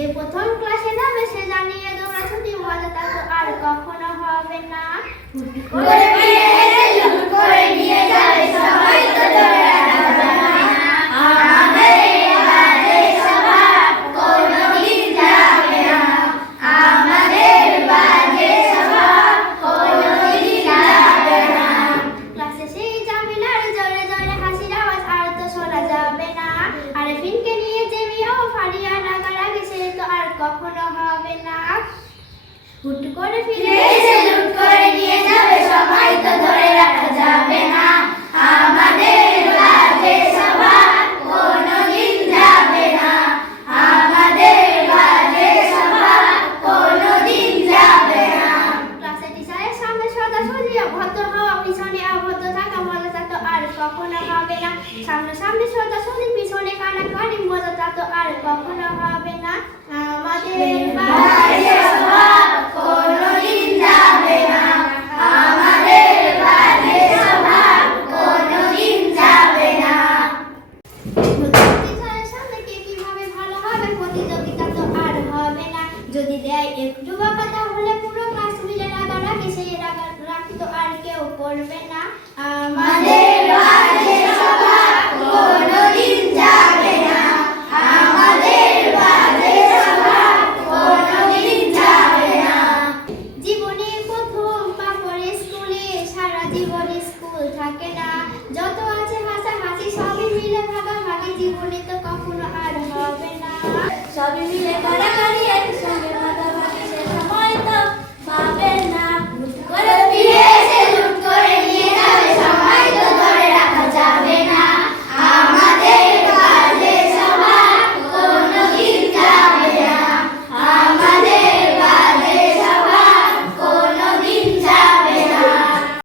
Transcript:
যে প্রথম ক্লাসে যাবে সে জানিয়ে দৌড়া ছুটি মজা তা তো আর কখনো হবে না। করে ফিরে এসে লুট করে নিয়ে যাবে সবাই তো ধরে রাখা যাবে না। আমাদের বাজে স্বভাব কোনোদিন যাবে না। আমাদের বাজে স্বভাব কোনোদিন যাবে না। ক্লাসে সেই জামিলার জোরে জোরে হাসির আওয়াজ আর তো শোনা যাবে না। আরেফিনকে নিয়ে জেমিও ফারিয়া রাগারাগি সে তো আর কখনো হবে না। হুট করে ফিরে এসে লুট করে নিয়ে যাবে সবাই তো ধরে রাখা যাবে না। আমাদের বাজে স্বভাব কোনোদিন যাবে না। আমাদের বাজে স্বভাব কোনোদিন যাবে না। ক্লাসে টিচারের সামনে সোজাসুজি অভদ্র হওয়া পিছনে অভদ্র থাকা মজা তো আর কখনো হবে না। সামনে সামনে সোজাসুজি পিছনে কানাকানি মজা তো আর কখনো হবে না। আমাদের